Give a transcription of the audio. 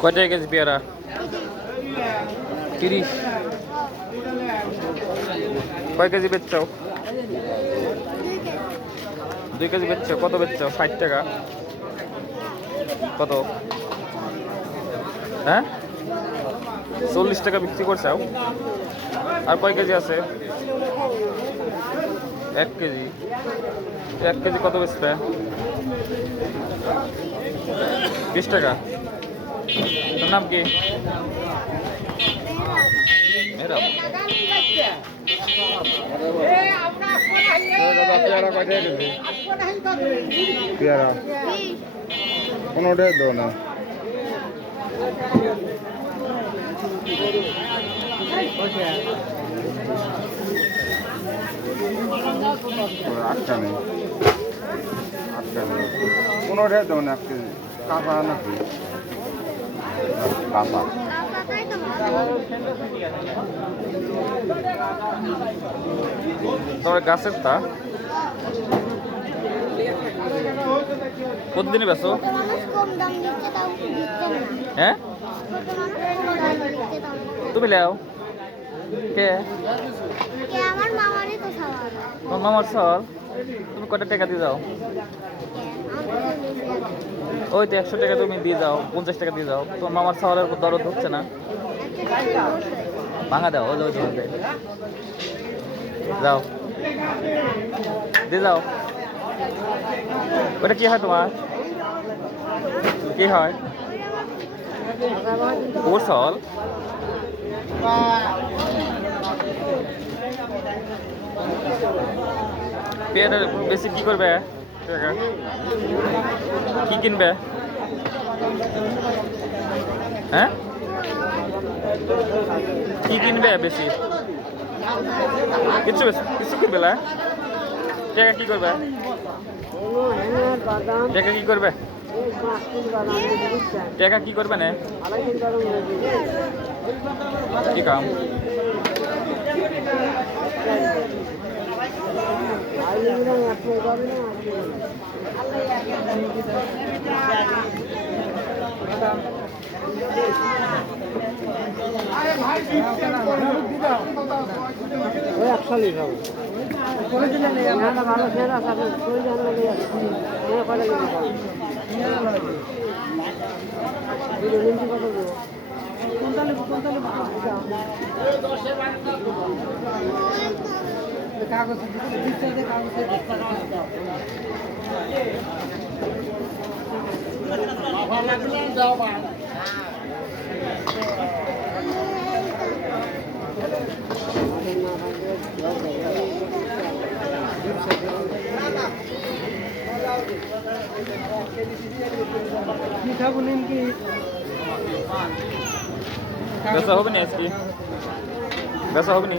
কয় টাকা কেজি পেয়ারা? 30। কয় কেজি বেচছো? 2 কেজি বেচছো। কত বেচছো? 60 টাকা। কত? হ্যাঁ, 40 টাকা বিক্রি করছো। আর কয় কেজি আছে? 1 কেজি। 1 কেজি কত বেচবে? 20 টাকা। তোর নাম কি? মেহরাব। পেয়ারা কয়টা কেজি? পেয়ারা 15 দাও না। আটটা নেই, 15 দাও না 1 কেজি। কাঁচা নাকি? কাঁচা। তোমার গাছের তা প্রতিদিনই বেচো? হ্যাঁ, তুমি লেও কে? তোমার মামার ছল। তুমি কত টাকা দিয়ে যাও? ওই তো 100 টাকা তুমি দিয়ে যাও, 50 টাকা দিয়ে যাও। তোমার মামার ছলের উপর দরদ হচ্ছে না? ভাঙা দাও, ওই ওই দোকান থেকে যাও, দিয়ে যাও। ওটা কি হয় তোমার? কি হয়? ওর ছল। পেয়ারা বেশি কি করবে? টাকা কি কিনবে? হ্যাঁ, কি কিনবে বেশি? কিছু কিছু কিনবে না? টাকা কি করবে? টাকা কি করবে? টাকা কি করবে না? কি কাম? বেচা হবে না আজকে? বেচা হবে না?